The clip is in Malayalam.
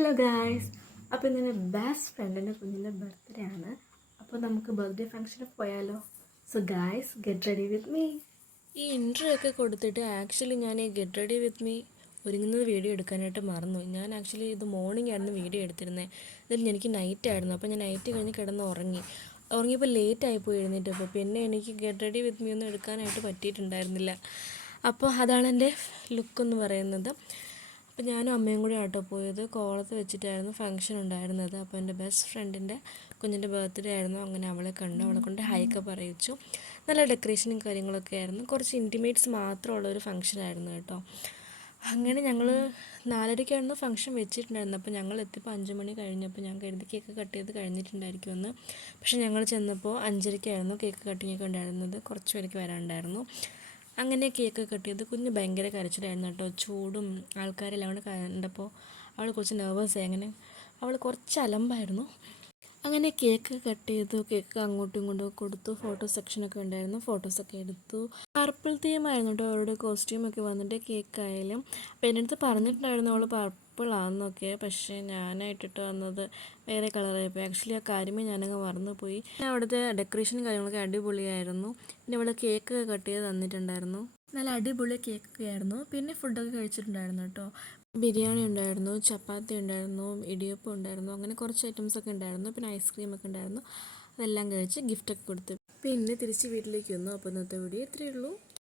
Hello guys. അപ്പോൾ ഇന്ന് ബെസ്റ്റ് ഫ്രണ്ടിൻ്റെ കുഞ്ഞിൻ്റെ ബർത്ത്ഡേ ആണ്. അപ്പോൾ നമുക്ക് ബർത്ത്ഡേ ഫംഗ്ഷന് പോയാലോ? So guys, get ready with me. ഈ ഇൻട്രോ ഒക്കെ കൊടുത്തിട്ട് ആക്ച്വലി ഞാൻ ഈ ഗെറ്റ് റെഡി വിത്ത് മീ ഒരുങ്ങുന്നത് വീഡിയോ എടുക്കാനായിട്ട് മറന്നു. ഞാൻ ആക്ച്വലി ഇത് മോർണിംഗ് ആയിരുന്നു വീഡിയോ എടുത്തിരുന്നത്. എന്നിട്ട് എനിക്ക് നൈറ്റ് ആയിരുന്നു. അപ്പോൾ ഞാൻ നൈറ്റ് കഴിഞ്ഞ് കിടന്ന് ഉറങ്ങിയപ്പോൾ ലേറ്റായിപ്പോയി എഴുന്നേറ്റപ്പോൾ. പിന്നെ എനിക്ക് ഗെറ്റ് റെഡി വിത്ത് മീ ഒന്നും എടുക്കാനായിട്ട് പറ്റിയിട്ടുണ്ടായിരുന്നില്ല. അപ്പോൾ അതാണ് എൻ്റെ ലുക്കെന്ന് പറയുന്നത്. അപ്പോൾ ഞാനും അമ്മയും കൂടി ആട്ടോ പോയത്. കോളത്ത് വെച്ചിട്ടായിരുന്നു ഫംഗ്ഷൻ ഉണ്ടായിരുന്നത്. അപ്പോൾ എൻ്റെ ബെസ്റ്റ് ഫ്രണ്ടിൻ്റെ കുഞ്ഞിൻ്റെ ബർത്ത്ഡേ ആയിരുന്നു. അങ്ങനെ അവളെ കണ്ടു, അവളെ കൊണ്ട് ഹൈക്ക് പറയിച്ചു. നല്ല ഡെക്കറേഷനും കാര്യങ്ങളൊക്കെ ആയിരുന്നു. കുറച്ച് ഇൻറ്റിമേറ്റ്സ് മാത്രമുള്ളൊരു ഫംഗ്ഷനായിരുന്നു കേട്ടോ. അങ്ങനെ ഞങ്ങൾ 4:30ക്കായിരുന്നു ഫംഗ്ഷൻ വെച്ചിട്ടുണ്ടായിരുന്നത്. അപ്പോൾ ഞങ്ങൾ എത്തിയപ്പോൾ 5 മണി കഴിഞ്ഞപ്പോൾ ഞാൻ കരുതി കേക്ക് കട്ട് ചെയ്ത് കഴിഞ്ഞിട്ടുണ്ടായിരിക്കുമെന്ന്. പക്ഷേ ഞങ്ങൾ ചെന്നപ്പോൾ 5:30ക്കായിരുന്നു കേക്ക് കട്ടിങ് ഒക്കെ ഉണ്ടായിരുന്നത്. കുറച്ച് പേർക്ക് വരാനുണ്ടായിരുന്നു. അങ്ങനെ കേക്ക് കട്ട് ചെയ്ത് കുഞ്ഞ് ഭയങ്കര കരച്ചിലായിരുന്നു കേട്ടോ. ചൂടും ആൾക്കാരെല്ലാം കൂടെ കണ്ടപ്പോൾ അവൾ കുറച്ച് നെർവസായി. അങ്ങനെ അവൾ കുറച്ച് അലമ്പായിരുന്നു. അങ്ങനെ കേക്ക് കട്ട് ചെയ്തു, കേക്ക് അങ്ങോട്ടും ഇങ്ങോട്ടും കൊടുത്തു. ഫോട്ടോ സെക്ഷനൊക്കെ ഉണ്ടായിരുന്നു, ഫോട്ടോസൊക്കെ എടുത്തു. പർപ്പിൾ തീമായിരുന്നു കേട്ടോ അവരുടെ കോസ്റ്റ്യൂമൊക്കെ വന്നിട്ട് കേക്കായാലും. അപ്പോൾ എൻ്റെ അടുത്ത് പറഞ്ഞിട്ടുണ്ടായിരുന്നു അവൾ പർപ്പിളാണെന്നൊക്കെ. പക്ഷേ ഞാനായിട്ടിട്ട് വന്നത് വേറെ കളറായിപ്പോയി. ആക്ച്വലി ആ കാര്യമേ ഞാനങ്ങ് മറന്നുപോയി. അവിടുത്തെ ഡെക്കറേഷനും കാര്യങ്ങളൊക്കെ അടിപൊളിയായിരുന്നു. പിന്നെ അവൾ കേക്ക് കട്ട് ചെയ്ത് തന്നിട്ടുണ്ടായിരുന്നു. നല്ല അടിപൊളി കേക്കൊക്കെ ആയിരുന്നു. പിന്നെ ഫുഡൊക്കെ കഴിച്ചിട്ടുണ്ടായിരുന്നു കേട്ടോ. ബിരിയാണി ഉണ്ടായിരുന്നു, ചപ്പാത്തി ഉണ്ടായിരുന്നു, ഇടിയപ്പം ഉണ്ടായിരുന്നു, അങ്ങനെ കുറച്ച് ഐറ്റംസൊക്കെ ഉണ്ടായിരുന്നു. പിന്നെ ഐസ്ക്രീമൊക്കെ ഉണ്ടായിരുന്നു. അതെല്ലാം കഴിച്ച് ഗിഫ്റ്റൊക്കെ കൊടുത്തു. പിന്നെ തിരിച്ച് വീട്ടിലേക്ക് വന്നു. അപ്പോൾ ഇന്നത്തെ വീഡിയോ ഇത്രയേ ഉള്ളൂ.